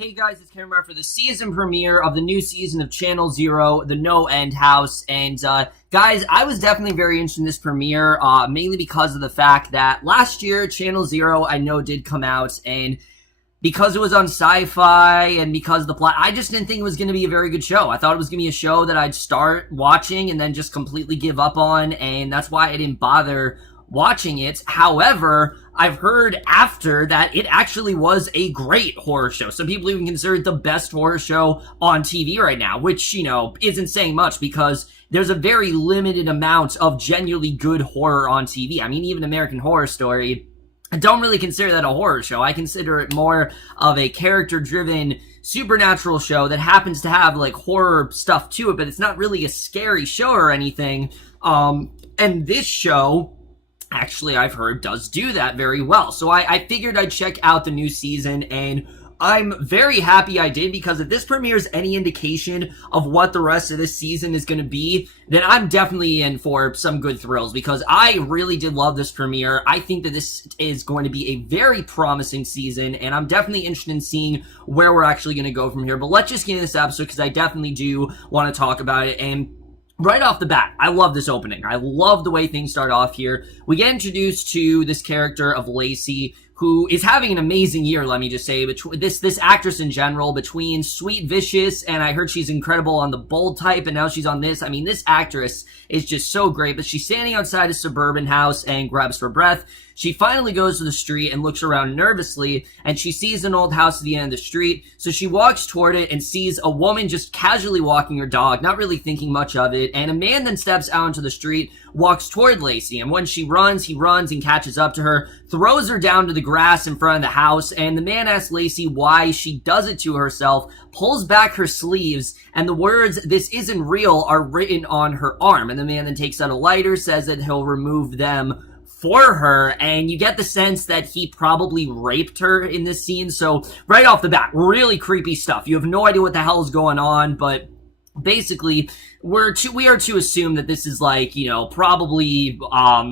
Hey guys, it's Cameron for the season premiere of the new season of Channel Zero, The No End House. And guys, I was definitely very interested in this premiere, mainly because of the fact that last year, Channel Zero, I know, did come out, and because it was on Sci-Fi and because of the plot, I just didn't think it was going to be a very good show. I thought it was going to be a show that I'd start watching and then just completely give up on, and that's why I didn't bother watching it. However, I've heard after that it actually was a great horror show. Some people even consider it the best horror show on TV right now, which, you know, isn't saying much because there's a very limited amount of genuinely good horror on TV. I mean, even American Horror Story, I don't really consider that a horror show. I consider it more of a character-driven supernatural show that happens to have, like, horror stuff to it, but it's not really a scary show or anything. And this show, actually, I've heard, does do that very well. So I figured I'd check out the new season, and I'm very happy I did, because if this premieres any indication of what the rest of this season is going to be, then I'm definitely in for some good thrills, because I really did love this premiere. I think that this is going to be a very promising season, and I'm definitely interested in seeing where we're actually going to go from here. But let's just get into this episode, because I definitely do want to talk about it. And right off the bat, I love this opening. I love the way things start off here. We get introduced to this character of Lacey, who is having an amazing year, let me just say. This actress in general, between Sweet Vicious, and I heard she's incredible on The Bold Type, and now she's on this. I mean, this actress is just so great. But she's standing outside a suburban house and grabs for breath. She finally goes to the street and looks around nervously, and she sees an old house at the end of the street. So she walks toward it and sees a woman just casually walking her dog, not really thinking much of it. And a man then steps out into the street, walks toward Lacey, and when she runs, he runs and catches up to her, throws her down to the grass in front of the house, and the man asks Lacey why she does it to herself, pulls back her sleeves, and the words, "This isn't real," are written on her arm. And the man then takes out a lighter, says that he'll remove them for her, and you get the sense that he probably raped her in this scene. So right off the bat, really creepy stuff. You have no idea what the hell is going on, but basically, we are to assume that this is, like, you know, probably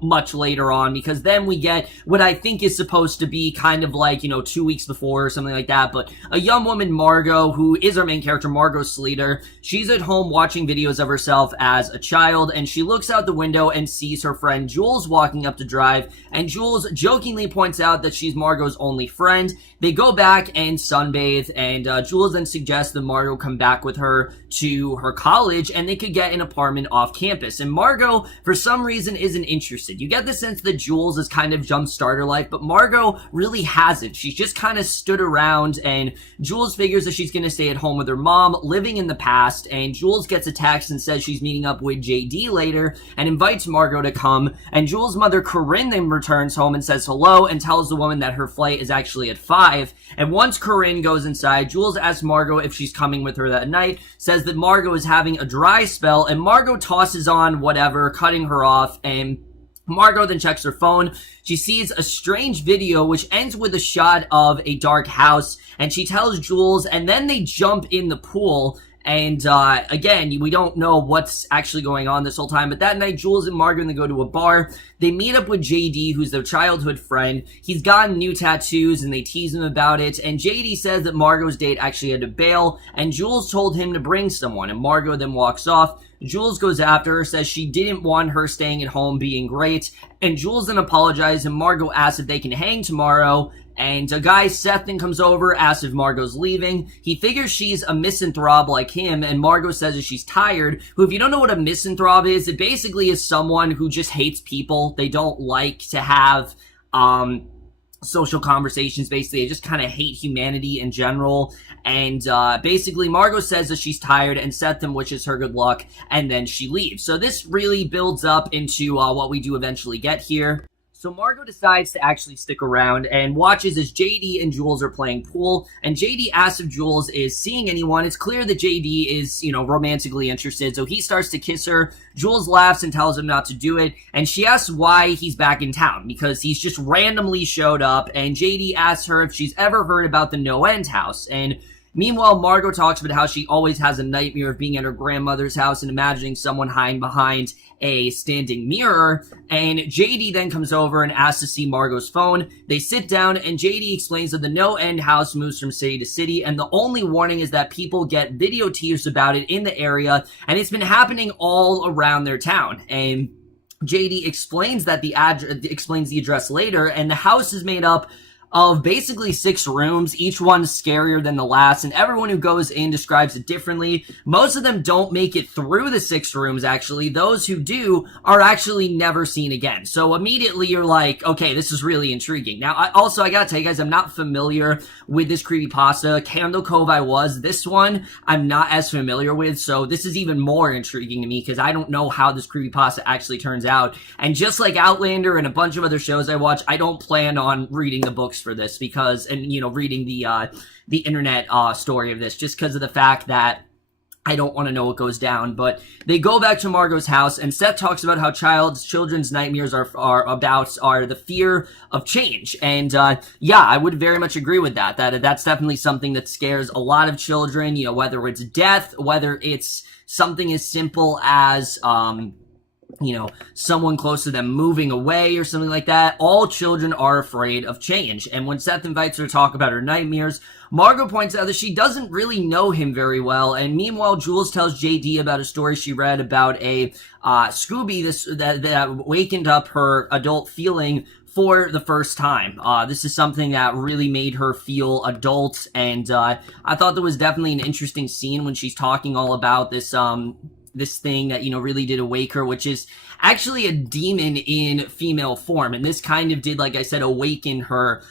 much later on, because then we get what I think is supposed to be kind of like, you know, 2 weeks before or something like that. But a young woman, Margot, who is our main character, Margot Slater, she's at home watching videos of herself as a child, and she looks out the window and sees her friend Jules walking up to drive, and Jules jokingly points out that she's Margot's only friend. They go back and sunbathe, and Jules then suggests that Margot come back with her to her college, and they could get an apartment off campus. And Margot, for some reason, isn't interested. You get the sense that Jules has kind of jumpstarted her life, but Margot really hasn't. She's just kind of stood around, and Jules figures that she's going to stay at home with her mom, living in the past, and Jules gets a text and says she's meeting up with JD later, and invites Margot to come, and Jules' mother, Corinne, then returns home and says hello, and tells the woman that her flight is actually at 5, and once Corinne goes inside, Jules asks Margot if she's coming with her that night, says that Margot is having a dry spell, and Margot tosses on whatever, cutting her off, and Margot then checks her phone. She sees a strange video which ends with a shot of a dark house, and she tells Jules, and then they jump in the pool. And, again, we don't know what's actually going on this whole time, but that night, Jules and Margot then go to a bar. They meet up with JD, who's their childhood friend. He's gotten new tattoos, and they tease him about it, and JD says that Margot's date actually had to bail, and Jules told him to bring someone, and Margot then walks off. Jules goes after her, says she didn't want her staying at home being great, and Jules then apologizes, and Margot asks if they can hang tomorrow. And a guy, Seth, then comes over, asks if Margot's leaving. He figures she's a misanthrope like him, and Margot says that she's tired, who, if you don't know what a misanthrope is, it basically is someone who just hates people. They don't like to have, social conversations, basically. They just kind of hate humanity in general. And basically, Margot says that she's tired, and Seth then wishes her good luck, and then she leaves. So this really builds up into what we do eventually get here. So Margot decides to actually stick around and watches as JD and Jules are playing pool, and JD asks if Jules is seeing anyone. It's clear that JD is, you know, romantically interested, so he starts to kiss her. Jules laughs and tells him not to do it, and she asks why he's back in town, because he's just randomly showed up, and JD asks her if she's ever heard about the No End House, and Meanwhile, Margot talks about how she always has a nightmare of being at her grandmother's house and imagining someone hiding behind a standing mirror, and JD then comes over and asks to see Margot's phone. They sit down, and JD explains that the no-end house moves from city to city, and the only warning is that people get video tears about it in the area, and it's been happening all around their town. And JD explains that explains the address later, and the house is made up of basically 6 rooms, each one scarier than the last, and everyone who goes in describes it differently. Most of them don't make it through the 6 rooms, actually. Those who do are actually never seen again. So immediately you're like, okay, this is really intriguing. Now, I gotta tell you guys, I'm not familiar with this creepypasta. Candle Cove I was. This one, I'm not as familiar with, so this is even more intriguing to me because I don't know how this creepypasta actually turns out. And just like Outlander and a bunch of other shows I watch, I don't plan on reading the books for this because, and reading the internet story of this, just because of the fact that I don't want to know what goes down. But they go back to Margot's house, and Seth talks about how children's nightmares are the fear of change. And yeah, I would very much agree with that. That's definitely something that scares a lot of children. Whether it's death, whether it's something as simple as someone close to them moving away or something like that. All children are afraid of change. And when Seth invites her to talk about her nightmares, Margot points out that she doesn't really know him very well. And meanwhile, Jules tells JD about a story she read about a Scooby that wakened up her adult feeling for the first time. This is something that really made her feel adult, and I thought that was definitely an interesting scene when she's talking all about this thing that, really did awake her, which is actually a demon in female form. And this kind of did, like I said, awaken her,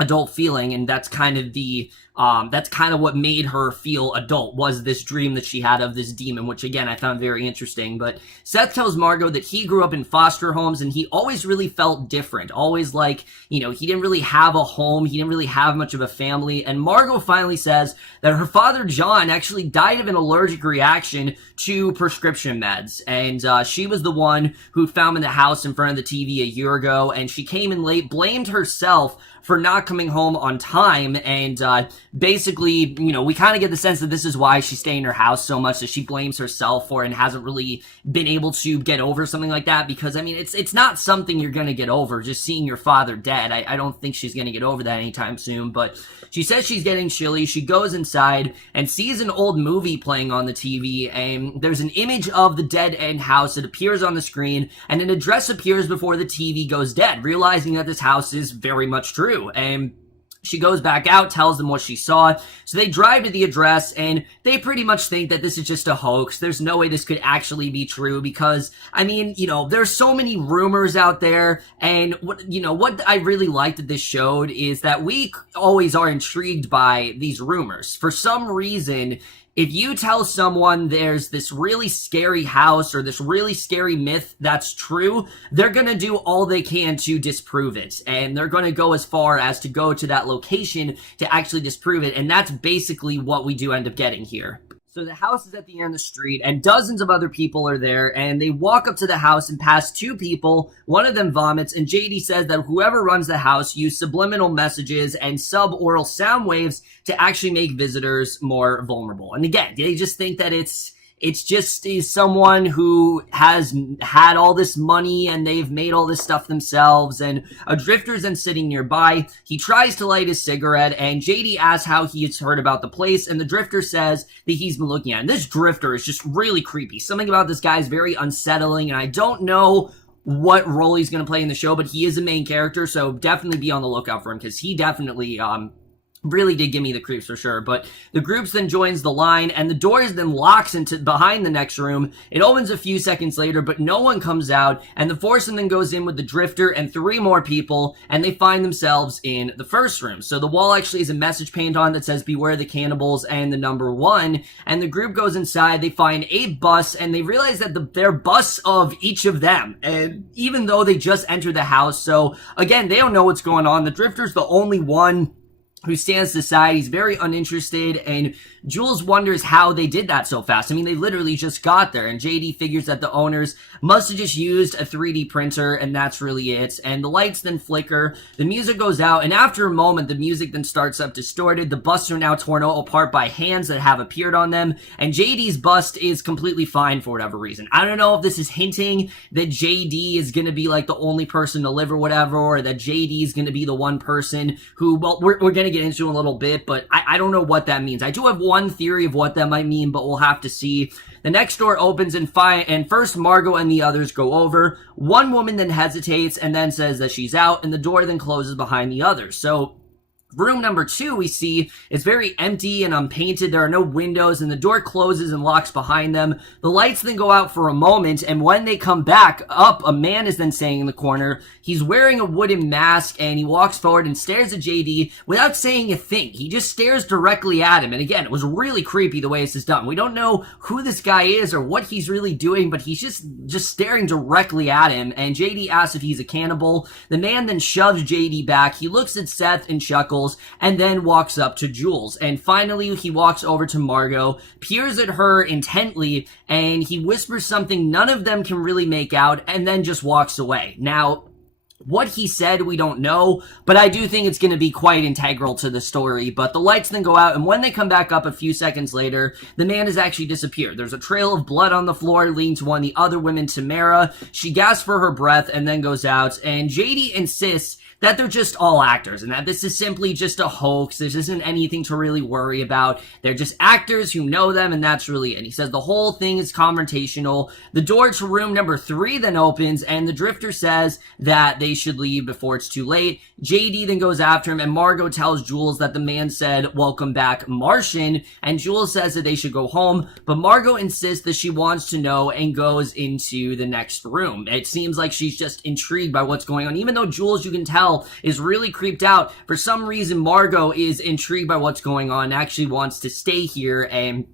adult feeling, and that's kind of what made her feel adult, was this dream that she had of this demon, which again I found very interesting. But Seth tells Margot that he grew up in foster homes and he always really felt different, always like, he didn't really have a home, he didn't really have much of a family. And Margot finally says that her father John actually died of an allergic reaction to prescription meds, and she was the one who found him in the house in front of the TV a year ago, and she came in late, blamed herself for not coming home on time, and basically, we kind of get the sense that this is why she's staying in her house so much, that she blames herself for it and hasn't really been able to get over something like that, because, it's not something you're gonna get over, just seeing your father dead. I don't think she's gonna get over that anytime soon, but she says she's getting chilly. She goes inside and sees an old movie playing on the TV, and there's an image of the dead end house. It appears on the screen, and an address appears before the TV goes dead, realizing that this house is very much true. And she goes back out, tells them what she saw. So they drive to the address, and they pretty much think that this is just a hoax. There's no way this could actually be true because, there's so many rumors out there. And what I really liked that this showed is that we always are intrigued by these rumors. For some reason, if you tell someone there's this really scary house or this really scary myth that's true, they're gonna do all they can to disprove it. And they're gonna go as far as to go to that location to actually disprove it. And that's basically what we do end up getting here. So the house is at the end of the street, and dozens of other people are there, and they walk up to the house and pass 2 people. One of them vomits, and JD says that whoever runs the house used subliminal messages and subaural sound waves to actually make visitors more vulnerable. And again, they just think that it's just someone who has had all this money and they've made all this stuff themselves, and a drifter's then sitting nearby. He tries to light his cigarette, and JD asks how he has heard about the place, and the drifter says that he's been looking at it. And this drifter is just really creepy. Something about this guy is very unsettling, and I don't know what role he's going to play in the show, but he is a main character, so definitely be on the lookout for him, because he definitely really did give me the creeps for sure. But the group then joins the line, and the doors then locks into behind the next room. It opens a few seconds later, but no one comes out, and the foursome then goes in with the drifter and 3 more people, and they find themselves in the first room. So the wall actually has a message painted on that says "Beware the Cannibals" and the number 1, and the group goes inside. They find a bus, and they realize that they're busts of each of them, and even though they just entered the house. So again, they don't know what's going on. The drifter's the only one who stands to the side. He's very uninterested, and Jules wonders how they did that so fast. I mean, they literally just got there, and JD figures that the owners must have just used a 3D printer, and that's really it. And the lights then flicker, the music goes out, and after a moment, the music then starts up distorted. The busts are now torn apart by hands that have appeared on them, and JD's bust is completely fine for whatever reason. I don't know if this is hinting that JD is gonna be like the only person to live or whatever, or that JD is gonna be the one person who, well, we're gonna get into in a little bit, but I don't know what that means. I do have one theory of what that might mean, but we'll have to see. The next door opens and first Margot and the others go over. One woman then hesitates and then says that she's out, and the door then closes behind the others. So room number 2, we see, is very empty and unpainted. There are no windows, and the door closes and locks behind them. The lights then go out for a moment, and when they come back up, a man is then standing in the corner. He's wearing a wooden mask, and he walks forward and stares at JD without saying a thing. He just stares directly at him, and again, it was really creepy the way this is done. We don't know who this guy is or what he's really doing, but he's just staring directly at him, and JD asks if he's a cannibal. The man then shoves JD back. He looks at Seth and chuckles, and then walks up to Jules. And finally, he walks over to Margot, peers at her intently, and he whispers something none of them can really make out, and then just walks away. Now, what he said, we don't know, but I do think it's going to be quite integral to the story. But the lights then go out, and when they come back up a few seconds later, the man has actually disappeared. There's a trail of blood on the floor leading to one of the other women, Tamara. She gasps for her breath and then goes out, and JD insists that they're just all actors, and that this is simply just a hoax. This isn't anything to really worry about. They're just actors who know them, and that's really it. He says the whole thing is confrontational. The door to room number 3 then opens, and the Drifter says that they should leave before it's too late. JD then goes after him, and Margot tells Jules that the man said, "Welcome back, Martian," and Jules says that they should go home, but Margot insists that she wants to know and goes into the next room. It seems like she's just intrigued by what's going on, even though Jules, you can tell, is really creeped out. For some reason, Margot is intrigued by what's going on and actually wants to stay here, and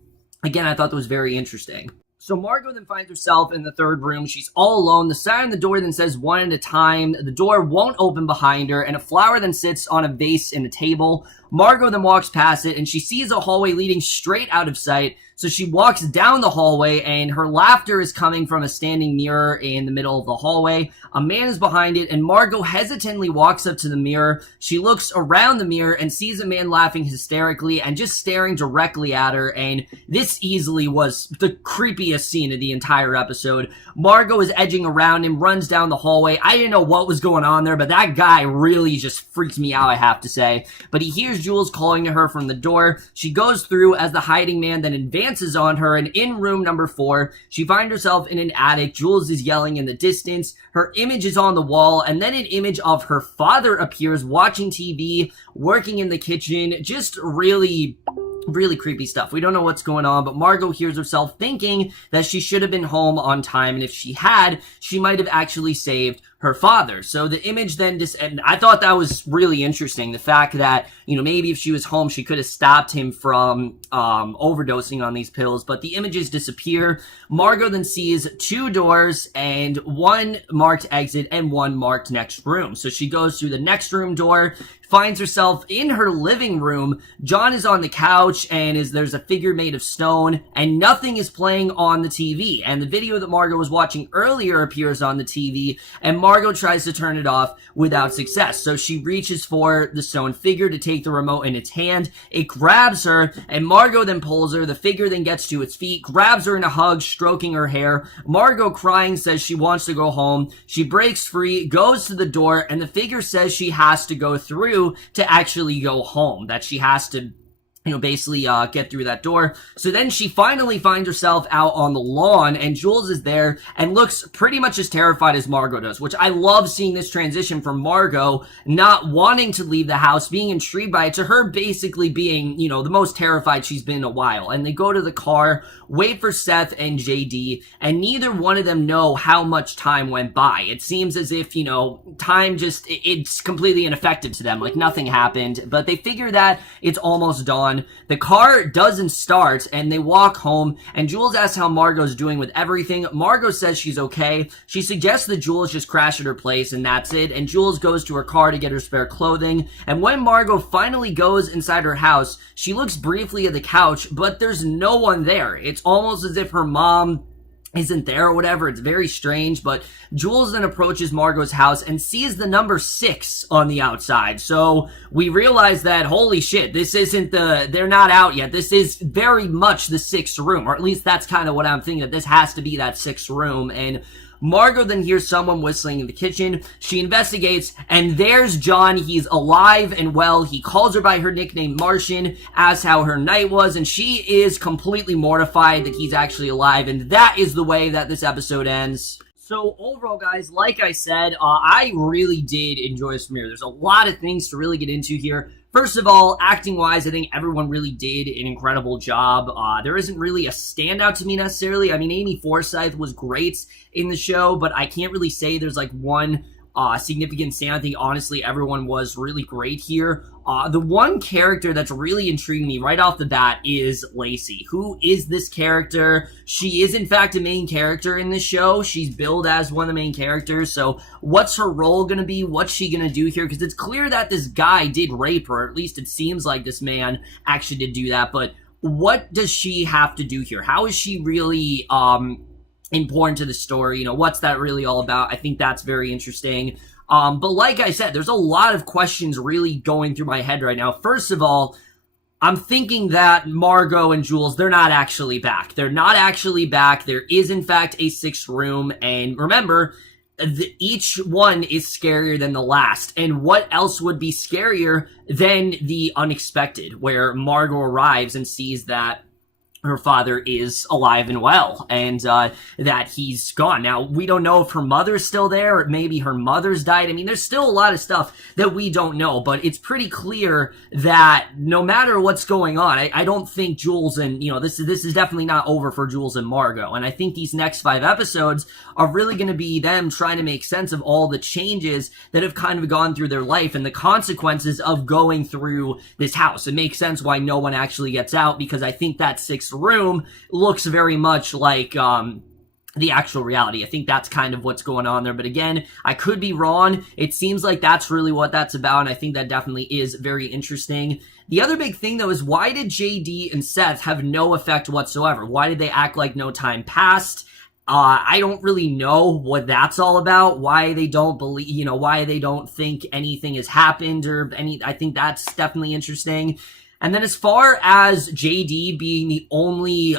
again, I thought that was very interesting. So Margot then finds herself in the 3rd room. She's all alone. The sign on the door then says one at a time. The door won't open behind her, and a flower then sits on a vase in a table. Margot then walks past it, and she sees a hallway leading straight out of sight. So she walks down the hallway, and her laughter is coming from a standing mirror in the middle of the hallway. A man is behind it, and Margot hesitantly walks up to the mirror. She looks around the mirror and sees a man laughing hysterically and just staring directly at her, and this easily was the creepiest scene of the entire episode. Margot is edging around him, runs down the hallway. I didn't know what was going on there, but that guy really just freaked me out, I have to say. But he hears Jules calling to her from the door. She goes through as the hiding man then advances on her, and in room number 4, she finds herself in an attic. Jules is yelling in the distance. Her image is on the wall, and then an image of her father appears watching TV, working in the kitchen. Just really creepy stuff. We don't know what's going on, but Margot hears herself thinking that she should have been home on time, and if she had, she might have actually saved her father. So the image then and I thought that was really interesting. The fact that, you know, maybe if she was home, she could have stopped him from overdosing on these pills, but the images disappear. Margot then sees 2 doors, and one marked exit and one marked next room. So she goes through the next room door, finds herself in her living room. John is on the couch, and there's a figure made of stone, and nothing is playing on the TV. And the video that Margot was watching earlier appears on the TV, and Margot tries to turn it off without success. So she reaches for the stone figure to take the remote in its hand. It grabs her, and Margot then pulls her. The figure then gets to its feet, grabs her in a hug, stroking her hair. Margot, crying, says she wants to go home. She breaks free, goes to the door, and the figure says she has to go through to actually go home, that she has to, you know, basically get through that door. So then she finally finds herself out on the lawn, and Jules is there and looks pretty much as terrified as Margot does, which I love seeing this transition from Margot not wanting to leave the house, being intrigued by it, to her basically being, you know, the most terrified she's been in a while. And they go to the car, wait for Seth and JD, and neither one of them know how much time went by. It seems as if, you know, time just, it's completely unaffected to them, like nothing happened, but they figure that it's almost dawn. on. The car doesn't start, and they walk home, and Jules asks how Margot's doing with everything. Margot says she's okay. She suggests that Jules just crash at her place, and that's it, and Jules goes to her car to get her spare clothing, and when Margot finally goes inside her house, she looks briefly at the couch, but there's no one there. It's almost as if her mom isn't there or whatever. It's very strange, but Jules then approaches Margot's house and sees the number 6 on the outside. So we realize that, holy shit, this isn't they're not out yet. This is very much the 6th room, or at least that's kind of what I'm thinking, that this has to be that 6th room. And Margot then hears someone whistling in the kitchen. She investigates, and there's John. He's alive and well. He calls her by her nickname Martian, asks how her night was, and she is completely mortified that he's actually alive, and that is the way that this episode ends. So overall, guys, like I said, I really did enjoy this premiere. There's a lot of things to really get into here. First of all, acting-wise, I think everyone really did an incredible job. There isn't really a standout to me necessarily. I mean, Amy Forsyth was great in the show, but I can't really say there's like one significant standout. I think, honestly, everyone was really great here. The one character that's really intriguing me right off the bat is Lacey. Who is this character? She is, in fact, a main character in this show. She's billed as one of the main characters, so what's her role gonna be? What's she gonna do here? Because it's clear that this guy did rape her, or at least it seems like this man actually did do that, but what does she have to do here? How is she really, important to the story? You know, what's that really all about? I think that's very interesting. But like I said, there's a lot of questions really going through my head right now. First of all, I'm thinking that Margot and Jules, they're not actually back. They're not actually back. There is, in fact, a 6th room. And remember, each one is scarier than the last. And what else would be scarier than the unexpected, where Margot arrives and sees that her father is alive and well, and that he's gone. Now, we don't know if her mother's still there, or maybe her mother's died. I mean, there's still a lot of stuff that we don't know, but it's pretty clear that no matter what's going on, I don't think Jules and, you know, this is definitely not over for Jules and Margot, and I think these next 5 episodes are really going to be them trying to make sense of all the changes that have kind of gone through their life and the consequences of going through this house. It makes sense why no one actually gets out, because I think that 6th room looks very much like the actual reality. I think that's kind of what's going on there, but again, I could be wrong. It seems like that's really what that's about, and I think that definitely is very interesting. The other big thing, though, is why did JD and Seth have no effect whatsoever? Why did they act like no time passed? I don't really know what that's all about, why they don't believe, you know, why they don't think anything has happened or I think that's definitely interesting. And then as far as JD being the only,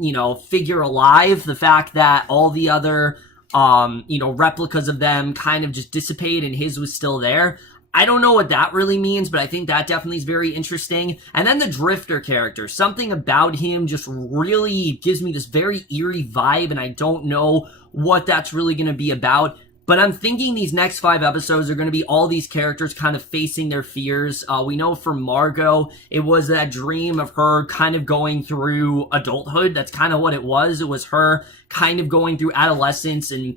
you know, figure alive, the fact that all the other, you know, replicas of them kind of just dissipate and his was still there, I don't know what that really means, but I think that definitely is very interesting. And then the Drifter character, something about him just really gives me this very eerie vibe, and I don't know what that's really going to be about. But I'm thinking these next 5 episodes are going to be all these characters kind of facing their fears. We know from Margot, it was that dream of her kind of going through adulthood. That's kind of what it was. It was her kind of going through adolescence and,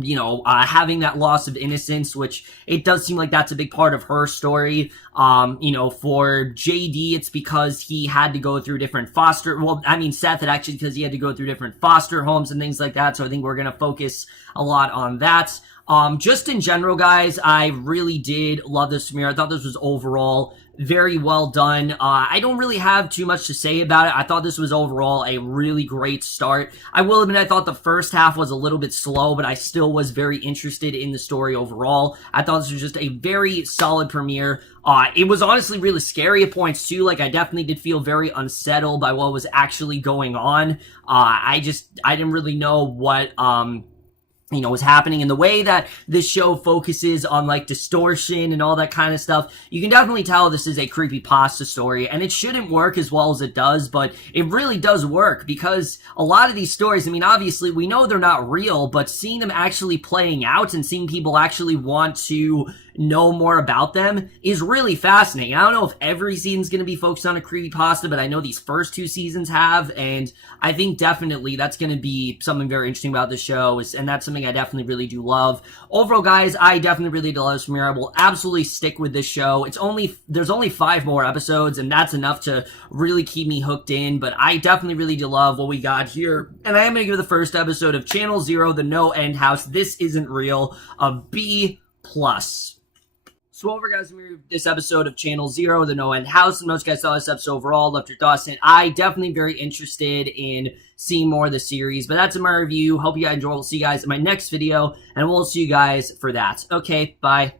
you know, having that loss of innocence, which it does seem like that's a big part of her story. You know, for JD, it's because he had to go through different Seth had actually, because he had to go through different foster homes and things like that. So I think we're going to focus a lot on that. Just in general, guys, I really did love this premiere. I thought this was overall very well done. I don't really have too much to say about it. I thought this was overall a really great start. I will admit I thought the first half was a little bit slow, but I still was very interested in the story overall. I thought this was just a very solid premiere. It was honestly really scary at points too. Like, I definitely did feel very unsettled by what was actually going on. I didn't really know what, you know, was happening, and the way that this show focuses on like distortion and all that kind of stuff, you can definitely tell this is a creepypasta story, and it shouldn't work as well as it does, but it really does work, because a lot of these stories, I mean, obviously we know they're not real, but seeing them actually playing out and seeing people actually want to know more about them is really fascinating. I don't know if every season's going to be focused on a creepypasta, but I know these first 2 seasons have, and I think definitely that's going to be something very interesting about the show, and that's something I definitely really do love. Overall, guys, I definitely really do love this premiere. I will absolutely stick with this show. There's only 5 more episodes, and that's enough to really keep me hooked in, but I definitely really do love what we got here. And I am going to give the first episode of Channel Zero, The No End House, This Isn't Real, a B+. So over, guys, this episode of Channel Zero, The No End House, and most guys saw this episode overall, left your thoughts, and I definitely very interested in seeing more of the series, but that's in my review. Hope you guys enjoy. We'll see you guys in my next video, and we'll see you guys for that. Okay, bye.